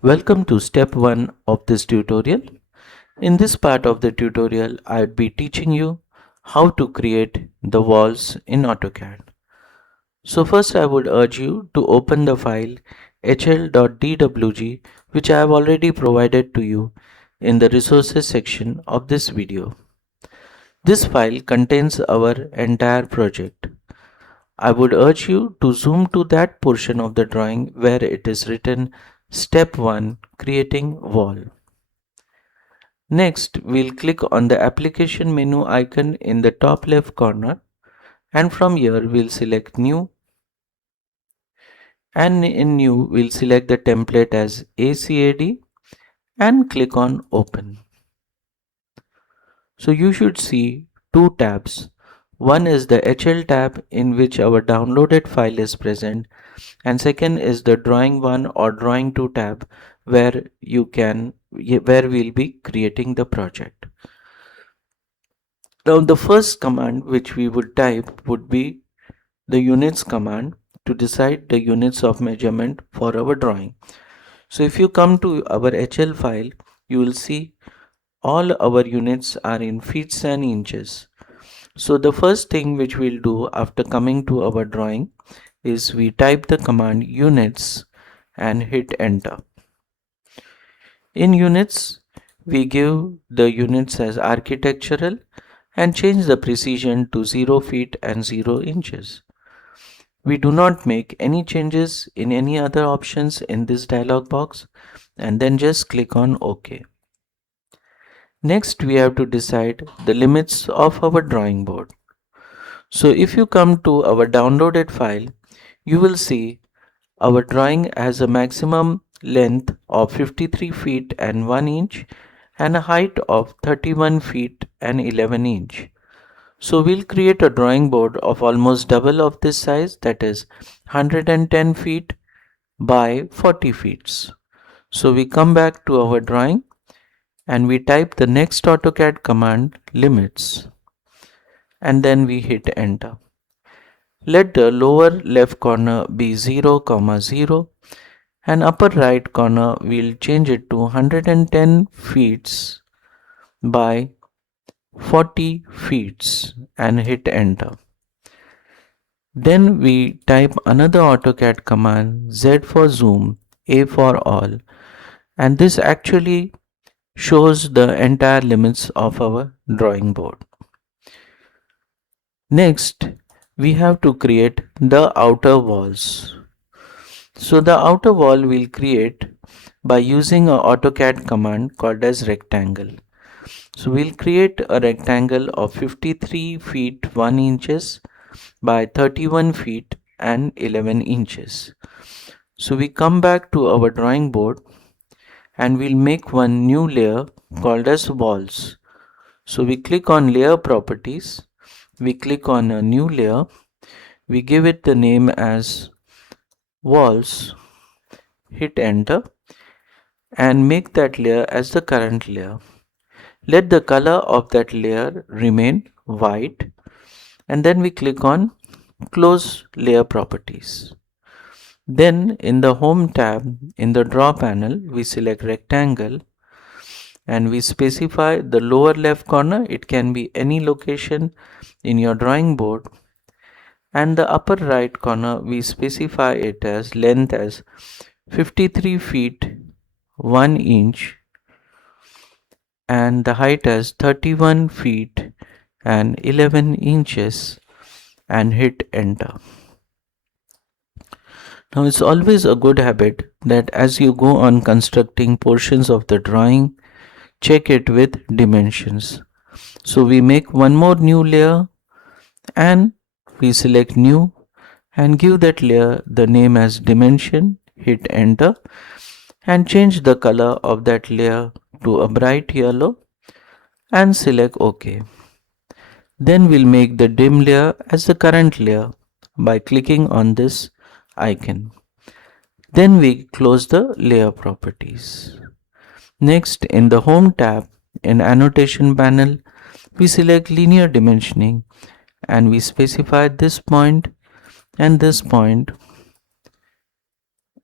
Welcome to step 1 of this tutorial. In this part of the tutorial, I would be teaching you how to create the walls in AutoCAD. So first I would urge you to open the file hl.dwg which I have already provided to you in the resources section of this video. This file contains our entire project. I would urge you to zoom to that portion of the drawing where it is written Step 1 Creating Wall. Next, we'll click on the application menu icon in the top left corner, and from here we'll select New, and in New we'll select the template as ACAD and click on Open. So you should see two tabs. One is the HL tab in which our downloaded file is present, and second is the Drawing 1 or Drawing 2 tab where we'll be creating the project. Now the first command which we would type would be the units command to decide the units of measurement for our drawing. So if you come to our HL file, you will see all our units are in feet and inches. So the first thing which we'll do after coming to our drawing is we type the command units and hit enter. In units, we give the units as architectural and change the precision to 0 feet and 0 inches. We do not make any changes in any other options in this dialog box and then just click on OK. Next, we have to decide the limits of our drawing board. So if you come to our downloaded file, you will see our drawing has a maximum length of 53 feet and 1 inch and a height of 31 feet and 11 inch. So we'll create a drawing board of almost double of this size, that is 110 feet by 40 feet. So we come back to our drawing and we type the next AutoCAD command limits and then we hit enter. Let the lower left corner be 0, 0 and upper right corner we'll change it to 110 feet by 40 feet and hit enter. Then we type another AutoCAD command Z for zoom, A for all, and this actually shows the entire limits of our drawing board. Next, we have to create the outer walls. So the outer wall we'll create by using a AutoCAD command called as rectangle. So we'll create a rectangle of 53 feet 1 inches by 31 feet and 11 inches. So we come back to our drawing board and we'll make one new layer called as walls. So we click on layer properties, we click on a new layer, we give it the name as walls, hit enter and make that layer as the current layer. Let the color of that layer remain white and then we click on close layer properties. Then in the home tab in the draw panel we select rectangle and we specify the lower left corner. It can be any location in your drawing board, and the upper right corner we specify it as length as 53 feet 1 inch and the height as 31 feet and 11 inches and hit enter. Now it's always a good habit that as you go on constructing portions of the drawing, check it with dimensions. So we make one more new layer and we select new and give that layer the name as dimension, hit enter and change the color of that layer to a bright yellow and select OK. Then we'll make the dim layer as the current layer by clicking on this icon. Then we close the layer properties. Next, in the home tab in annotation panel, we select linear dimensioning and we specify this point and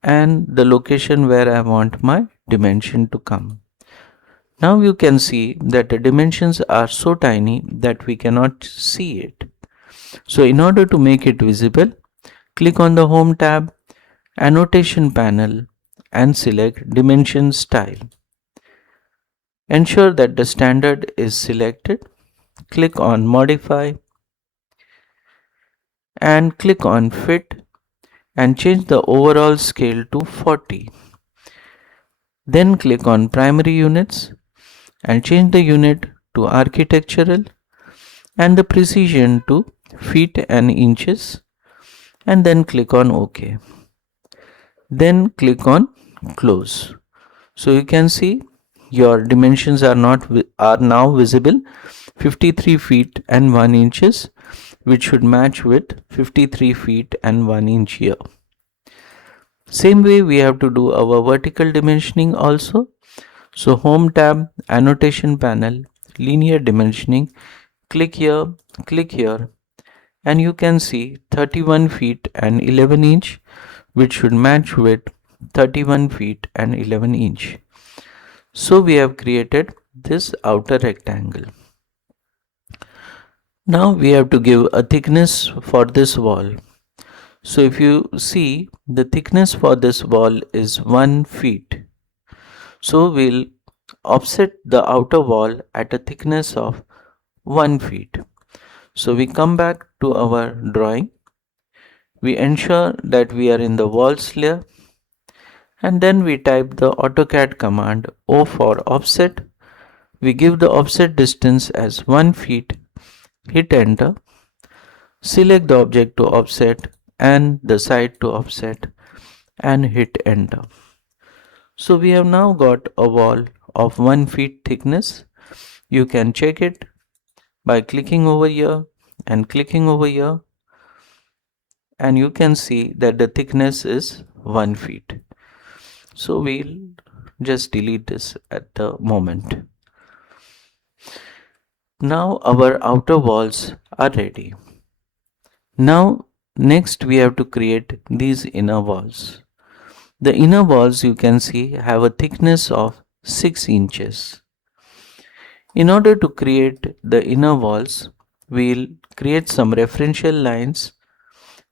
and the location where I want my dimension to come. Now you can see that the dimensions are so tiny that we cannot see it. So in order to make it visible, click on the Home tab, Annotation panel, and select Dimension Style. Ensure that the standard is selected. Click on Modify and click on Fit and change the overall scale to 40. Then click on Primary Units and change the unit to architectural and the precision to feet and inches, and then click on OK. Then click on Close. So you can see your dimensions are now visible, 53 feet and 1 inches, which should match with 53 feet and 1 inch here. Same way we have to do our vertical dimensioning also. So Home tab, Annotation panel, Linear dimensioning, click here, and you can see 31 feet and 11 inch, which should match with 31 feet and 11 inch. So we have created this outer rectangle. Now we have to give a thickness for this wall. So if you see, the thickness for this wall is 1 feet. So we'll offset the outer wall at a thickness of 1 feet. So we come back to our drawing. We ensure that we are in the walls layer, and then we type the AutoCAD command O for offset. We give the offset distance as 1 feet, hit enter, select the object to offset and the side to offset and hit enter. So we have now got a wall of 1 feet thickness. You can check it by clicking over here and clicking over here, and you can see that the thickness is 1 feet. So we'll just delete this at the moment. Now our outer walls are ready. Now next we have to create these inner walls. The inner walls, you can see, have a thickness of 6 inches. In order to create the inner walls, we'll create some referential lines.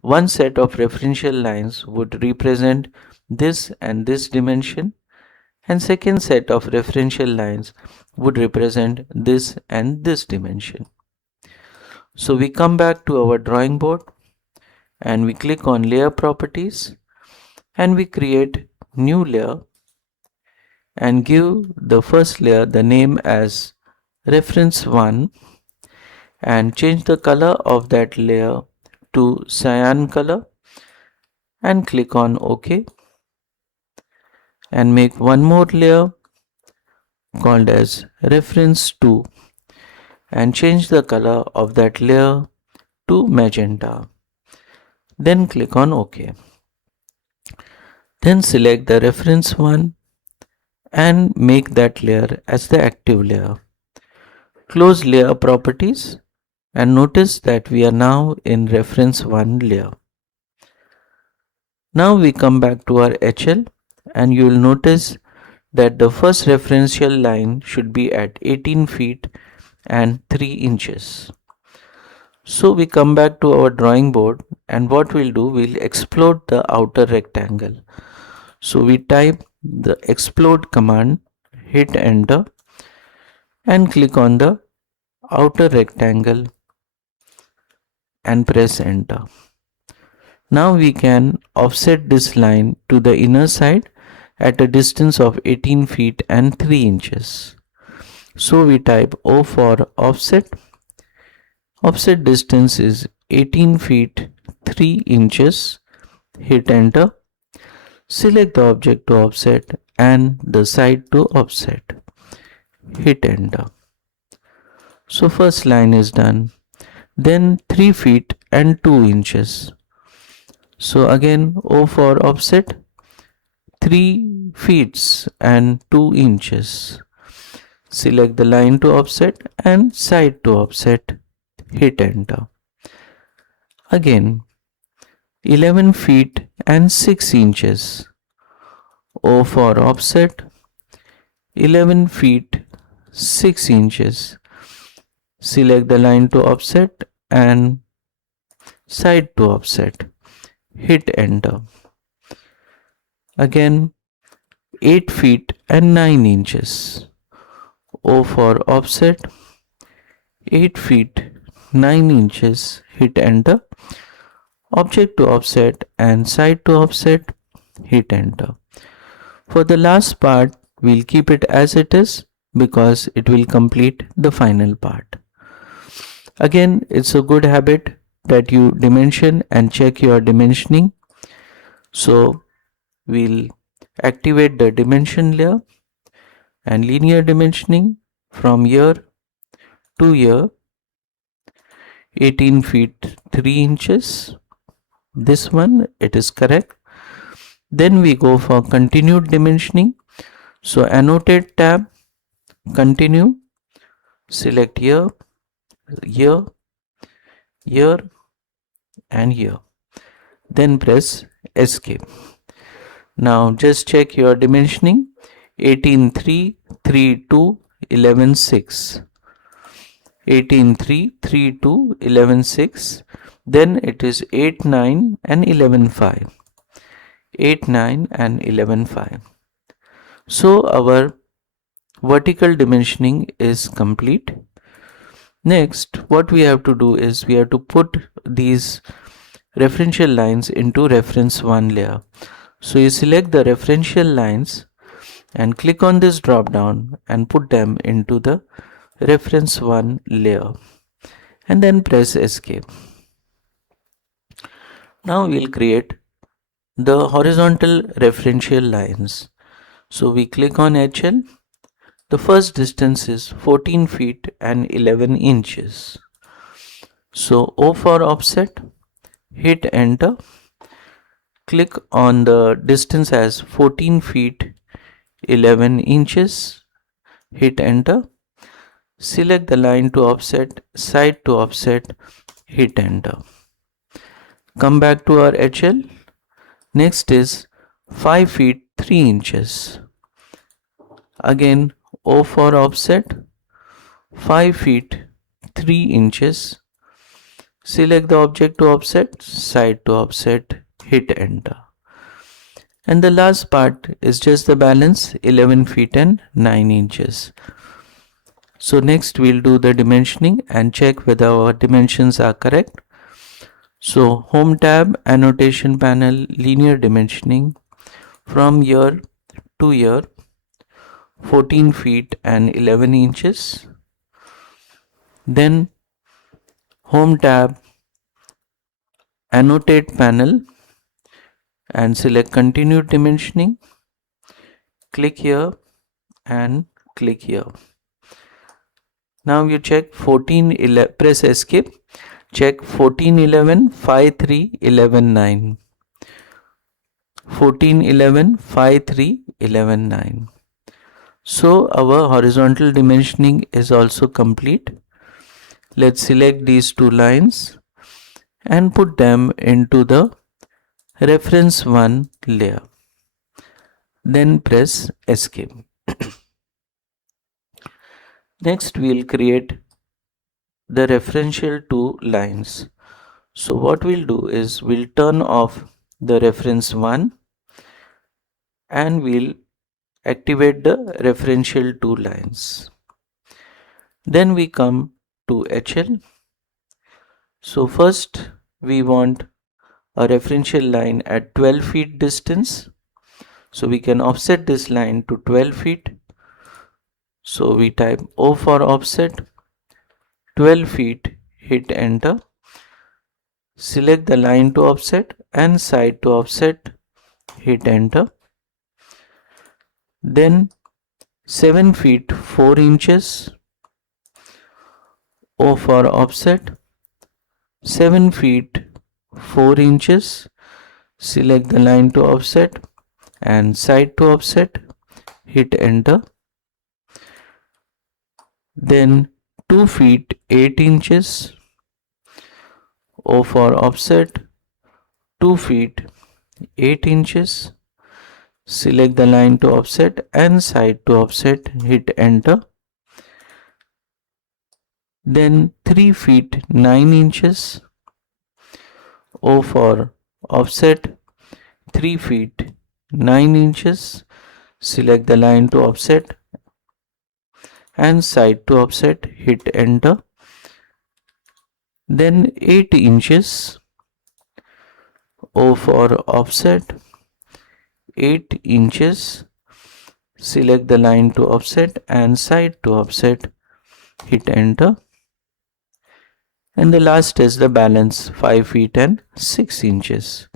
One set of referential lines would represent this and this dimension, and second set of referential lines would represent this and this dimension. So we come back to our drawing board and we click on Layer Properties and we create new layer and give the first layer the name as Reference 1 and change the color of that layer to cyan color and click on OK, and make one more layer called as Reference 2 and change the color of that layer to magenta. Then click on OK. Then select the Reference 1 and make that layer as the active layer. Close Layer Properties and notice that we are now in Reference 1 layer. Now we come back to our HL and you will notice that the first referential line should be at 18 feet and 3 inches. So we come back to our drawing board and what we'll do, we'll explode the outer rectangle. So we type the explode command, hit enter and click on the outer rectangle and press enter. Now we can offset this line to the inner side at a distance of 18 feet and 3 inches. So we type O for offset. Offset distance is 18 feet 3 inches. Hit enter. Select the object to offset and the side to offset. Hit enter. So first line is done. Then 3 feet and 2 inches. So again O for offset, 3 feet and 2 inches. Select the line to offset and side to offset. Hit enter. Again 11 feet and 6 inches. O for offset, 11 feet 6 inches. Select the line to offset and side to offset. Hit enter. Again 8 feet and 9 inches. O for offset, 8 feet 9 inches. Hit enter. Object to offset and side to offset. Hit enter. For the last part, we'll keep it as it is because it will complete the final part. Again, it's a good habit that you dimension and check your dimensioning. So we'll activate the dimension layer and linear dimensioning from here to here, 18 feet 3 inches. This one, it is correct. Then we go for continued dimensioning. So annotate tab, continue, select here, here, here and here. Then press escape. Now just check your dimensioning. 18 3 3 2 11 6. 18 3 3 2 11 6. Then it is 8 9 and 11 5. 8 9 and 11 5. So our vertical dimensioning is complete. Next, what we have to do is we have to put these referential lines into reference 1 layer. So you select the referential lines and click on this drop down and put them into the reference 1 layer and then press escape. Now we'll create the horizontal referential lines. So we click on HL. The first distance is 14 feet and 11 inches. So O for offset, hit enter. Click on the distance as 14 feet 11 inches, hit enter. Select the line to offset, side to offset, hit enter. Come back to our HL. Next is 5 feet 3 inches. Again O for offset, 5 feet 3 inches. Select the object to offset, side to offset, hit enter. And the last part is just the balance, 11 feet and 9 inches. So next we'll do the dimensioning and check whether our dimensions are correct. So home tab, annotation panel, linear dimensioning from here to here, 14 feet and 11 inches. Then home tab, annotate panel and select continued dimensioning. Click here and click here. Now you check 14 11, press escape. Check 14 11 5 3 11 9. 14 11 5 3 11 9. So our horizontal dimensioning is also complete. Let's select these two lines and put them into the reference 1 layer. Then press escape. Next we'll create the referential 2 lines. So what we'll do is we'll turn off the reference 1 and we'll activate the referential 2 lines. Then we come to HL. So first we want a referential line at 12 feet distance. So we can offset this line to 12 feet. So we type O for offset, 12 feet, hit enter. Select the line to offset and side to offset, hit enter. Then 7 feet 4 inches, O for offset, 7 feet 4 inches. Select the line to offset and side to offset, hit enter. Then 2 feet 8 inches, O for offset, 2 feet 8 inches. select the line to offset and side to offset, hit enter. Then 3 feet 9 inches, O for offset, 3 feet 9 inches, select the line to offset and side to offset, hit enter. Then 8 inches, O for offset, 8 inches, select the line to offset and side to offset, hit enter. And the last is the balance 5 feet and 6 inches.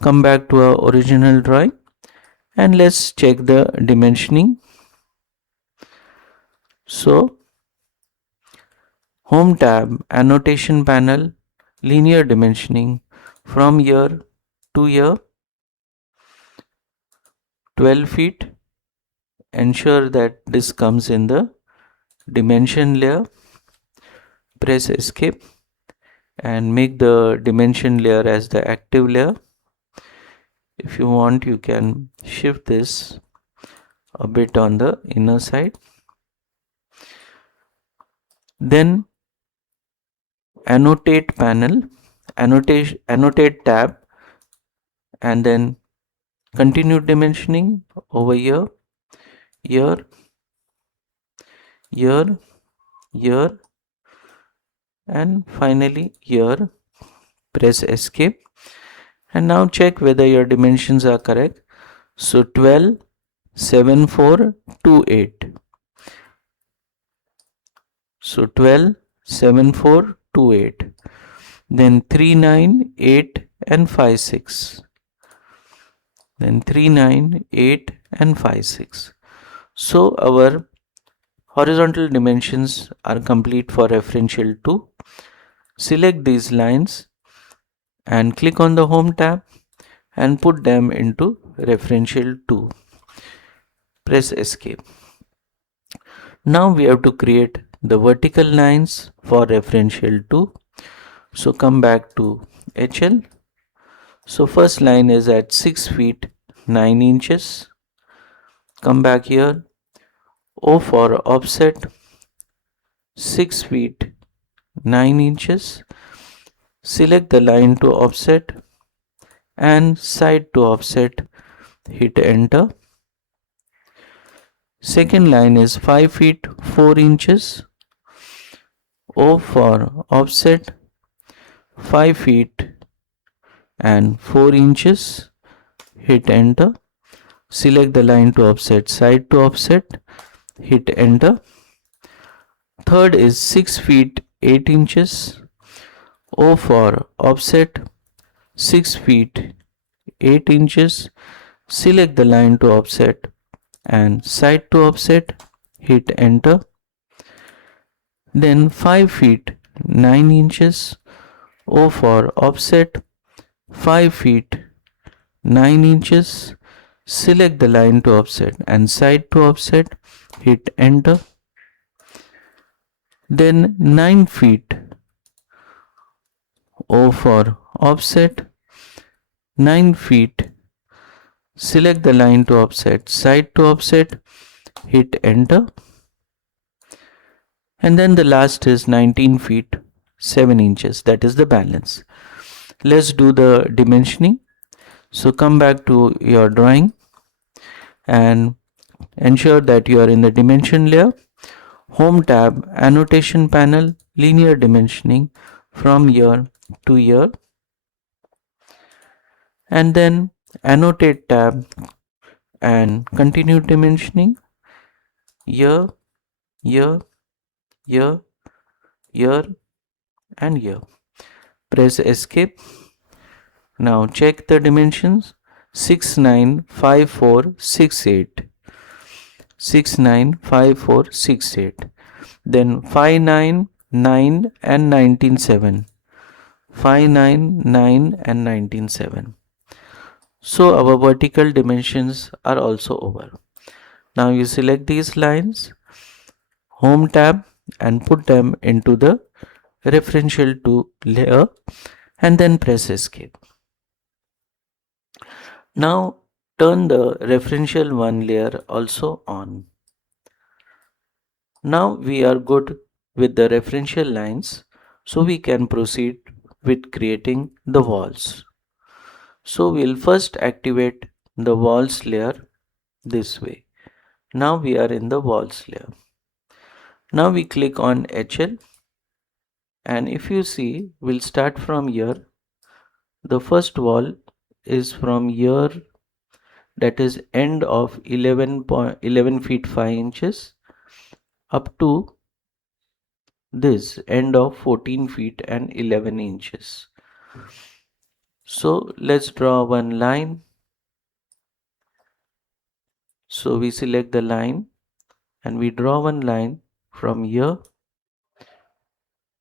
Come back to our original drawing and let's check the dimensioning. So Home tab, annotation panel, linear dimensioning from here to here, 12 feet. Ensure that this comes in the dimension layer. Press escape and make the dimension layer as the active layer. If you want, you can shift this a bit on the inner side. Then annotate panel, annotate tab, and then continue dimensioning over here, here, here, here, and finally here. Press escape and now check whether your dimensions are correct. So 12, 7, 4, 2, 8. So 12, 7, 4, 2, 8. Then 3, 9, 8 and 5, 6. Then 3, 9, 8 and 5, 6. So our horizontal dimensions are complete for referential 2. Select these lines and click on the Home tab and put them into referential 2. Press escape. Now we have to create the vertical lines for referential 2. So come back to HL. So first line is at 6 feet 9 inches. Come back here. O for offset, 6 feet 9 inches. Select the line to offset and side to offset, hit enter. Second line is 5 feet 4 inches. O for offset, 5 feet and 4 inches, hit enter. Select the line to offset, side to offset, hit enter. Third is 6 feet 8 inches. O for offset, 6 feet 8 inches. Select the line to offset and side to offset, hit enter. Then 5 feet 9 inches. O for offset, 5 feet 9 inches. Select the line to offset and side to offset, hit enter. Then 9 feet. O for offset, 9 feet. Select the line to offset, side to offset, hit enter. And then the last is 19 feet 7 inches, that is the balance. Let's do the dimensioning. So come back to your drawing and ensure that you are in the dimension layer. Home tab, annotation panel, linear dimensioning from here to here. And then annotate tab and continue dimensioning here, here, here, here and here. Press escape. Now check the dimensions. 6, 9, 5, 4, 6, 8. 6, 9, 5, 4, 6, 8. Then 5, 9, 9 and 19, 7. 5, 9, 9 and 19, 7. So our vertical dimensions are also over. Now you select these lines, Home tab, and put them into the referential 2 layer and then press escape. Now turn the referential 1 layer also on. Now we are good with the referential lines, so we can proceed with creating the walls. So we'll first activate the walls layer this way. Now we are in the walls layer. Now we click on HL, and if you see, we'll start from here. The first wall is from here, that is end of 11 feet 5 inches up to this end of 14 feet and 11 inches. So let's draw one line. So we select the line and we draw one line from here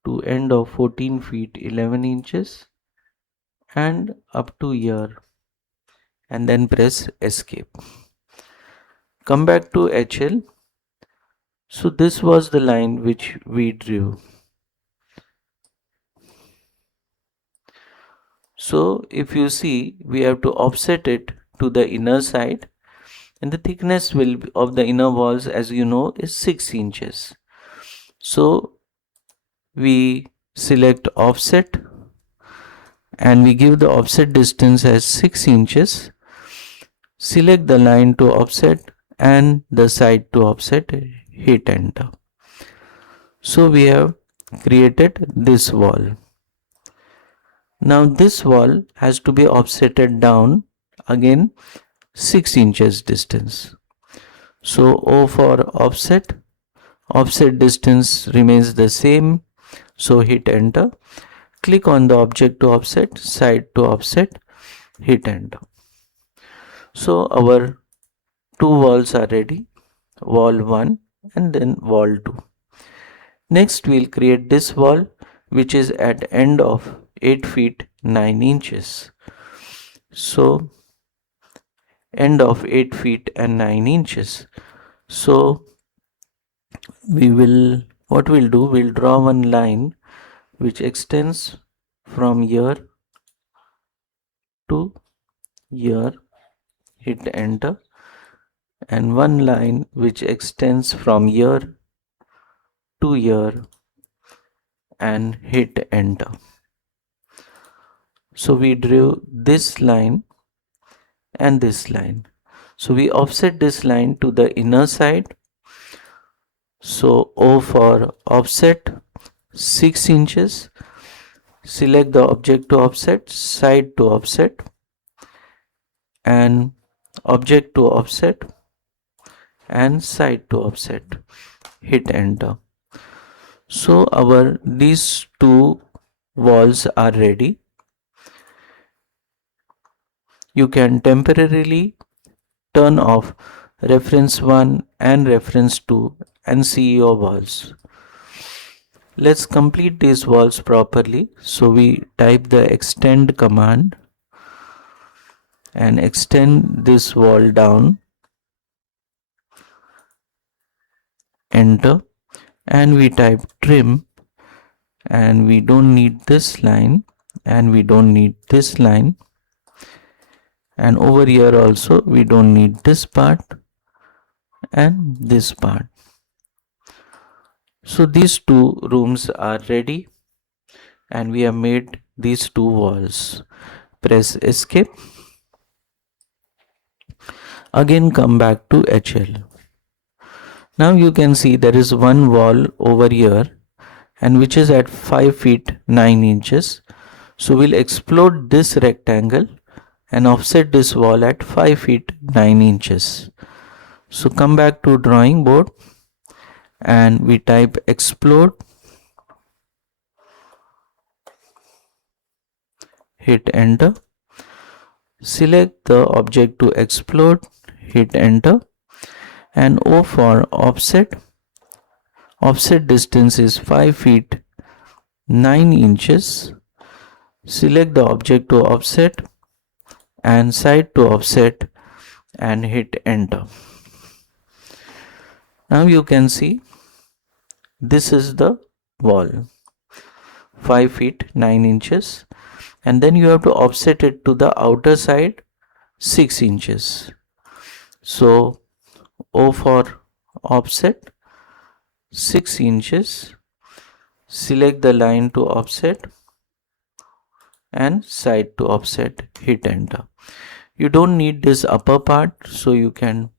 to end of 14 feet 11 inches and up to here, and then press escape. Come back to HL. So this was the line which we drew. So if you see, we have to offset it to the inner side, and the thickness of the inner walls, as you know, is 6 inches. So we select offset and we give the offset distance as 6 inches. Select the line to offset and the side to offset, hit enter. So we have created this wall. Now this wall has to be offsetted down again 6 inches distance. So O for offset, offset distance remains the same, so hit enter. Click on the object to offset, side to offset, hit enter. So our two walls are ready, wall 1 and then wall 2. Next we'll create this wall which is at end of 8 feet 9 inches. So end of 8 feet and 9 inches. So what we'll do, we'll draw one line which extends from here to here, hit enter, and one line which extends from here to here and hit enter. So we drew this line and this line. So we offset this line to the inner side. So O for offset 6 inches. Select the object to offset, side to offset, and object to offset and side to offset, hit enter. So these two walls are ready. You can temporarily turn off reference 1 and reference 2 and see your walls. Let's complete these walls properly. So we type the extend command and extend this wall down, enter, and we type trim, and we don't need this line and we don't need this line, and over here also we don't need this part and this part. So these two rooms are ready and we have made these two walls. Press escape. Again come back to HL. Now you can see there is one wall over here and which is at 5 feet 9 inches. So we'll explode this rectangle and offset this wall at 5 feet 9 inches. So come back to drawing board and we type explode, hit enter. Select the object to explode, hit enter, and O for offset. Offset distance is 5 feet 9 inches. Select the object to offset and side to offset and hit enter. Now you can see this is the wall, 5 feet 9 inches, and then you have to offset it to the outer side 6 inches. So O for offset 6 inches. Select the line to offset and side to offset. Hit enter. You don't need this upper part, so you can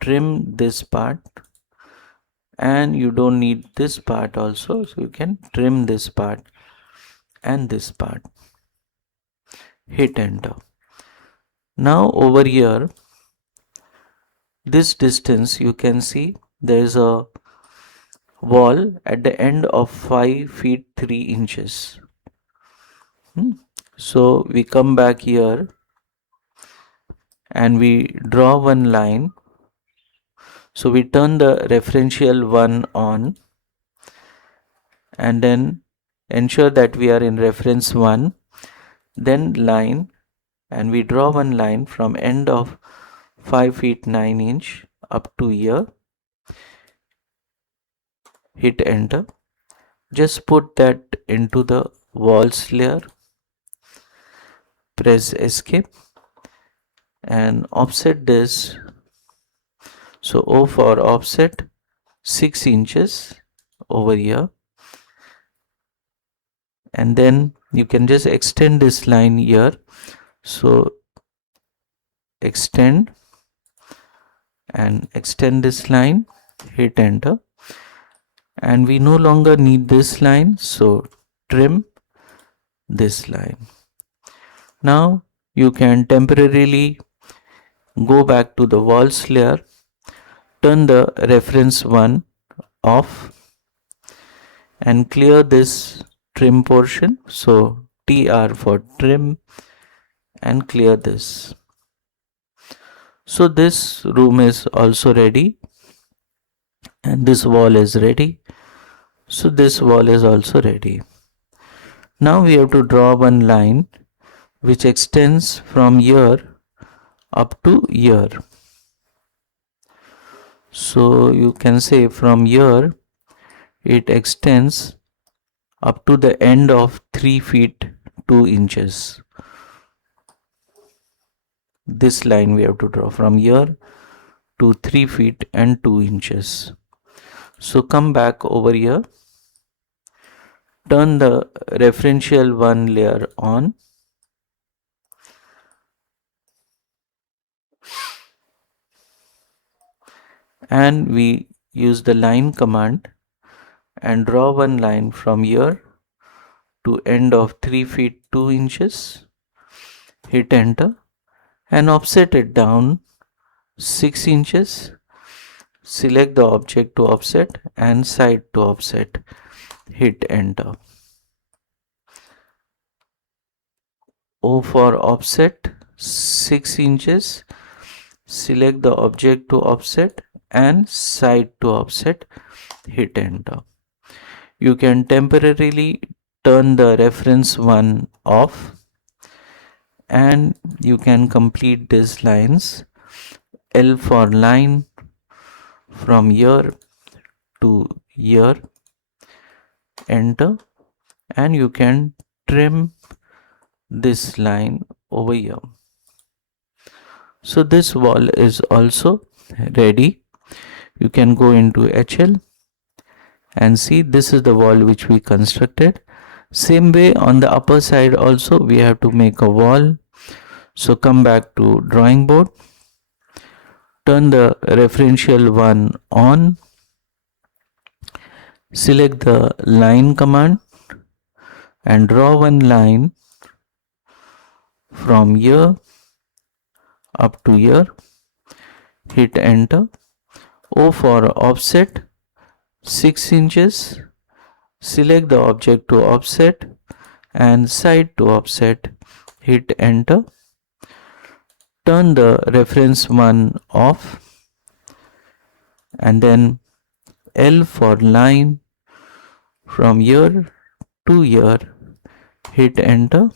trim this part, and you don't need this part also, so you can trim this part and this part. Hit enter. Now over here, this distance, you can see there is a wall at the end of 5 feet 3 inches. So we come back here and we draw one line. So we turn the referential one on and then ensure that we are in reference 1, then line, and we draw one line from end of 5 feet 9 inch up to here. Hit enter. Just put that into the walls layer, press escape and offset this. So O for offset 6 inches over here, and then you can just extend this line here. So extend and extend this line, hit enter, and we no longer need this line, so trim this line. Now you can temporarily go back to the walls layer, turn the reference 1 off and clear this trim portion. So TR for trim and clear this. So this room is also ready and this wall is ready. So this wall is also ready. Now we have to draw one line which extends from here up to here. So you can say from here it extends up to the end of 3 feet 2 inches. This line we have to draw from here to 3 feet and 2 inches. So come back over here, turn the referential 1 layer on, and we use the line command and draw one line from here to end of 3 feet 2 inches. Hit enter and offset it down 6 inches. Select the object to offset and side to offset. Hit enter. O for offset 6 inches. Select the object to offset and side to offset. Hit enter. You can temporarily turn the reference 1 off and you can complete these lines. L for line from here to here, enter, and you can trim this line over here. So this wall is also ready. You can go into HL and see this is the wall which we constructed. Same way on the upper side also we have to make a wall. So come back to drawing board, turn the referential 1 on, select the line command and draw one line from here up to here. Hit enter. O for offset 6 inches. Select the object to offset and side to offset. Hit enter. Turn the reference 1 off and then L for line from here to here. Hit enter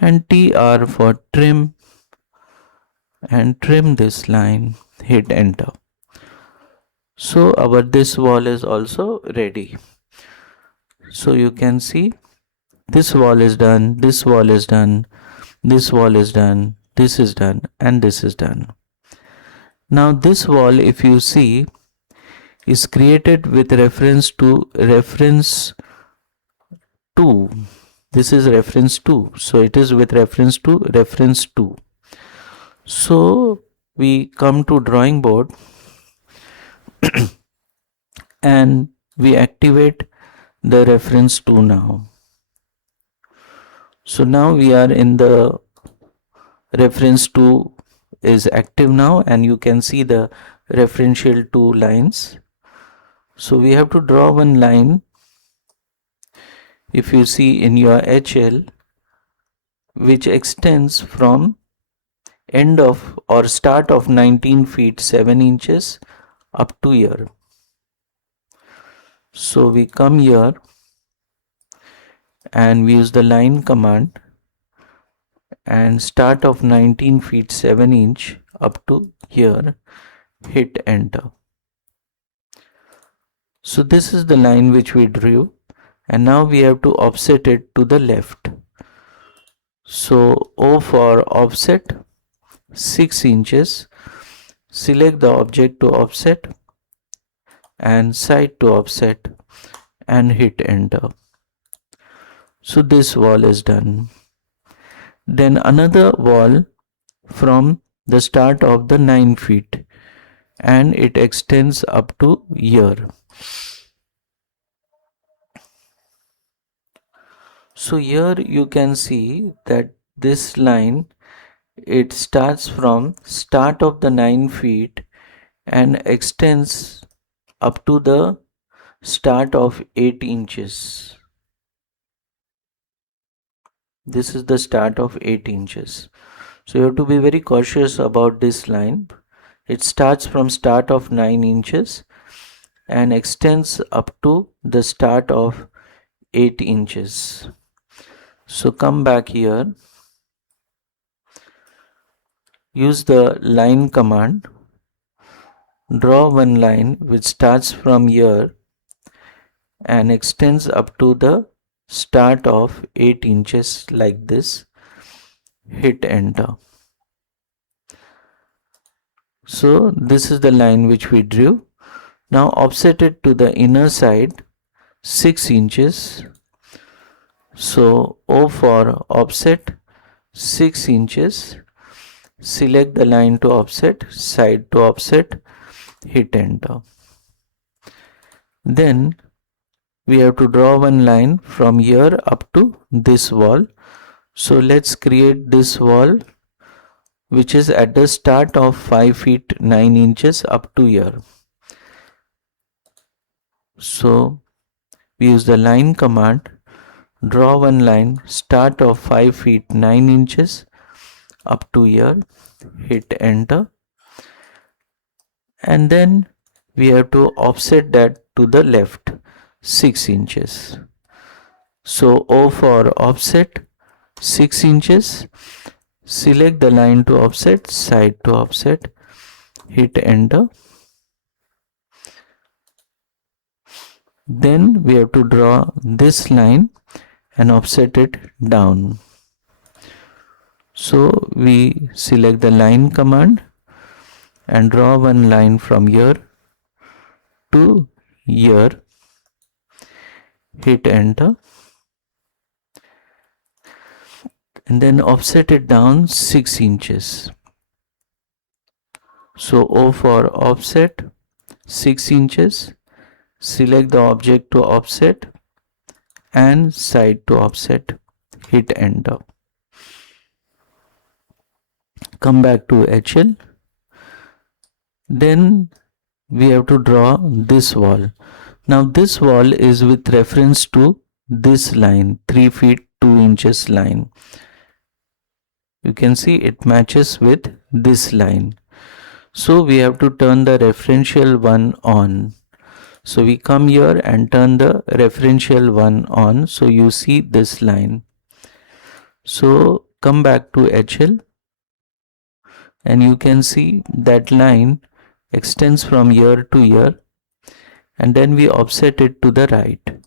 and TR for trim and trim this line. Hit enter. So our this wall is also ready. So you can see this wall is done, this wall is done, this wall is done, this is done, and this is done. Now this wall, if you see, is created with reference to reference 2. This is reference 2, so it is with reference to reference 2. So we come to drawing board and we activate the reference 2 now. So now we are in the reference 2 is active now, and you can see the referential 2 lines. So we have to draw one line. If you see in your HL, which extends from end of or start of 19 feet 7 inches up to here. So we come here and we use the line command, and start of 19 feet 7 inch up to here, hit enter. So this is the line which we drew, and now we have to offset it to the left. So O for offset 6 inches, select the object to offset and side to offset and hit enter. So this wall is done. Then another wall from the start of the 9 feet, and it extends up to here. So here you can see that this line, it starts from start of the 9 feet and extends up to the start of 8 inches. This is the start of 8 inches. So you have to be very cautious about this line. It starts from start of 9 inches and extends up to the start of 8 inches. So come back here, use the line command, draw one line which starts from here and extends up to the start of 8 inches like this, hit enter. So this is the line which we drew. Now offset it to the inner side 6 inches. So O for offset 6 inches, select the line to offset, side to offset, hit enter. Then we have to draw one line from here up to this wall. So let's create this wall which is at the start of 5 feet 9 inches up to here. So we use the line command, draw one line start of 5 feet 9 inches up to here, hit enter, and then we have to offset that to the left 6 inches. So O for offset 6 inches, select the line to offset, side to offset, hit enter. Then we have to draw this line and offset it down. So we select the line command and draw one line from here to here, hit enter, and then offset it down 6 inches. So O for offset 6 inches, select the object to offset and side to offset, hit enter. Come back to HL. Then we have to draw this wall. Now this wall is with reference to this line, 3 feet 2 inches line. You can see it matches with this line. So we have to turn the referential one on. So we come here and turn the referential one on. So you see this line. So come back to HL and you can see that line extends from here to here, and then we offset it to the right.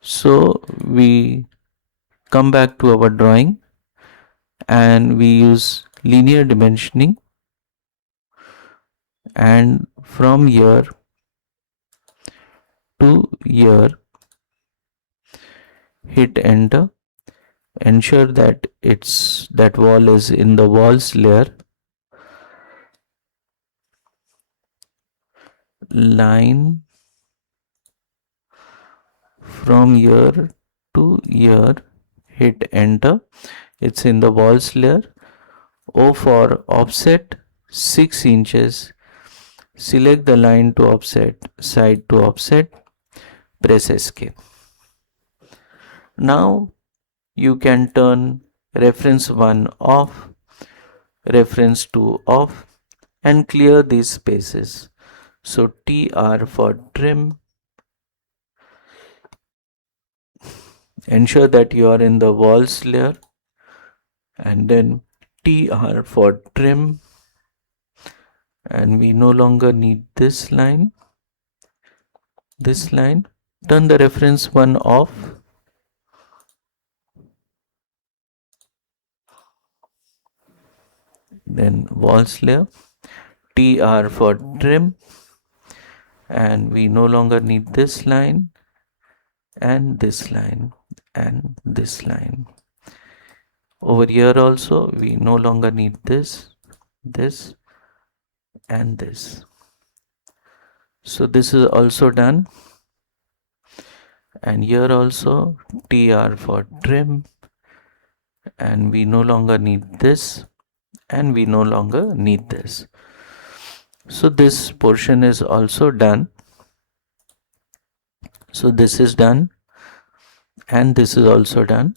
So we come back to our drawing and we use linear dimensioning, and from here to here hit enter. Ensure that that wall is in the walls layer. Line from here to here, hit enter. It's in the walls layer. O for offset 6 inches. Select the line to offset, side to offset, press escape. Now you can turn reference 1 off, reference 2 off, and clear these spaces. So TR for trim. Ensure that you are in the walls layer, and then TR for trim, and we no longer need this line. Turn the reference 1 off, then walls layer, TR for trim, and we no longer need this line and this line and this line. Over here also we no longer need this and this. So this is also done, and here also TR for trim, and we no longer need this and we no longer need this. So this portion is also done. So this is done and this is also done.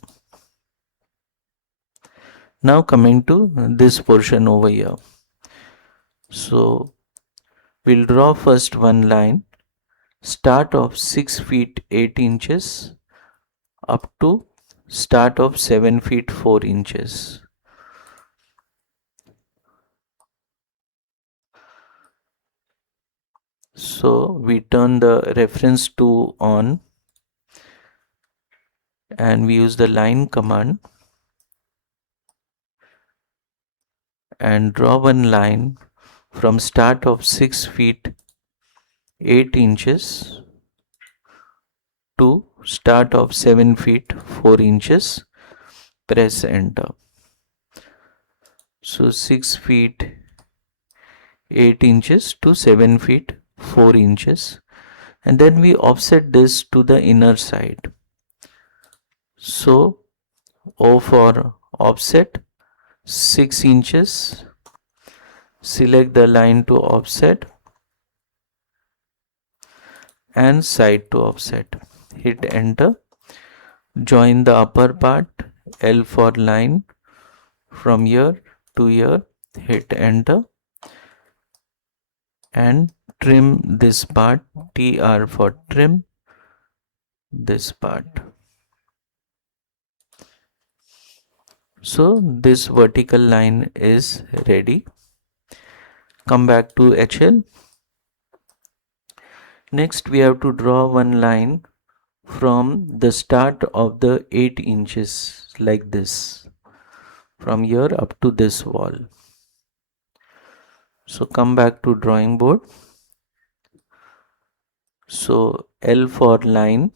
Now coming to this portion over here. So we'll draw first one line, start of 6 feet 8 inches up to start of 7 feet 4 inches. So we turn the reference to on and we use the line command and draw one line from start of 6 feet 8 inches to start of 7 feet 4 inches. Press enter. So 6 feet 8 inches to 7 feet 4 inches, and then we offset this to the inner side. So O for offset 6 inches. Select the line to offset and side to offset. Hit enter. Join the upper part, L for line from here to here. Hit enter and trim this part, TR for trim this part. So this vertical line is ready. Come back to HL. Next we have to draw one line from the start of the 8 inches like this, from here up to this wall. So come back to drawing board. So L for line,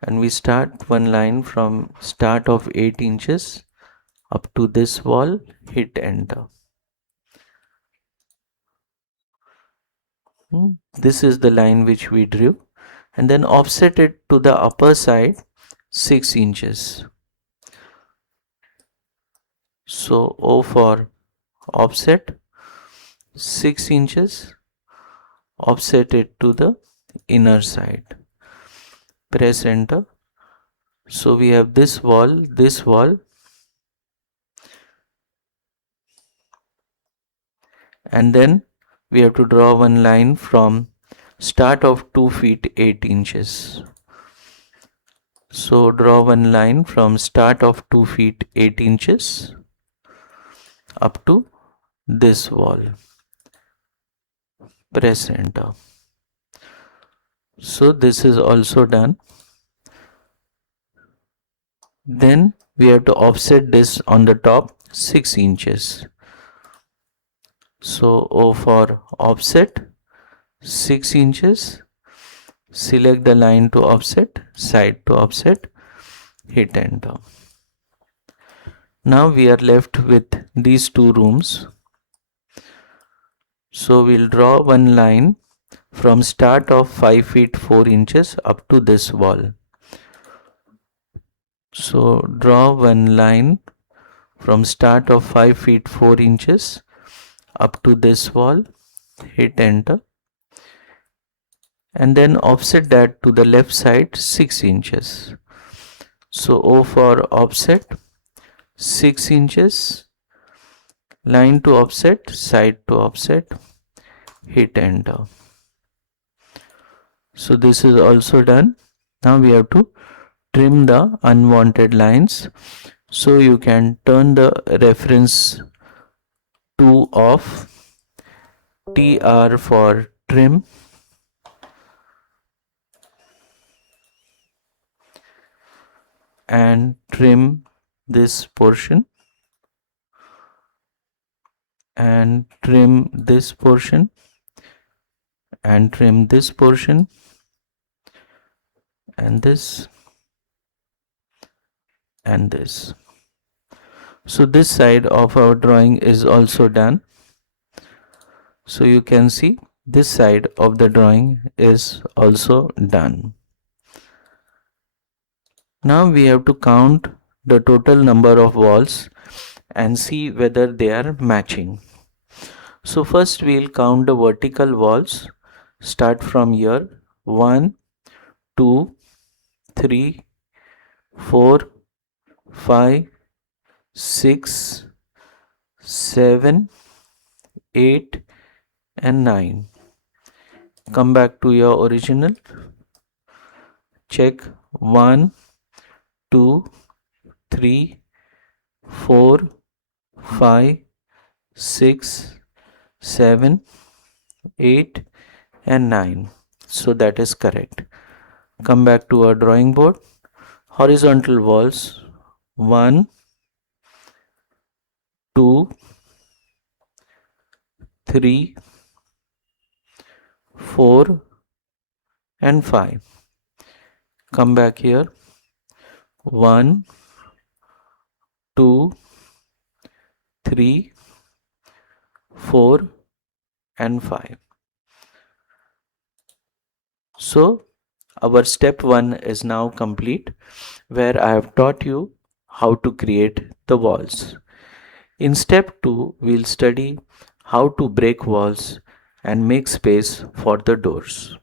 and we start one line from start of 8 inches up to this wall. Hit enter. This is the line which we drew, and then offset it to the upper side 6 inches. So O for offset 6 inches, offset it to the inner side. Press enter. So we have this wall, and then we have to draw one line from start of 2 feet 8 inches. So draw one line from start of 2 feet 8 inches up to this wall. Press enter. So this is also done. Then we have to offset this on the top 6 inches. So O for offset 6 inches. Select the line to offset, side to offset, hit enter. Now we are left with these two rooms. So we'll draw one line from start of 5 feet 4 inches up to this wall. So draw one line from start of 5 feet 4 inches up to this wall, hit enter, and then offset that to the left side 6 inches. So O for offset 6 inches, line to offset, side to offset, hit enter. So this is also done. Now we have to trim the unwanted lines. So you can turn the reference to off, TR for trim, and trim this portion, and trim this portion, and trim this portion, and this, and this. So this side of our drawing is also done. So you can see this side of the drawing is also done. Now we have to count the total number of walls and see whether they are matching. So first we'll count the vertical walls. Start from here. 1, 2, 3, 4, 5, 6, 7, 8 and 9. Come back to your original. Check 1, 2, 3, 4, 5, 6, 7, 8 and 9. So that is correct. Come back to our drawing board. Horizontal walls 1, 2, 3, 4 and 5. Come back here. 1, 2, 3, 4 and 5. So our step 1 is now complete, where I have taught you how to create the walls. In step 2, we'll study how to break walls and make space for the doors.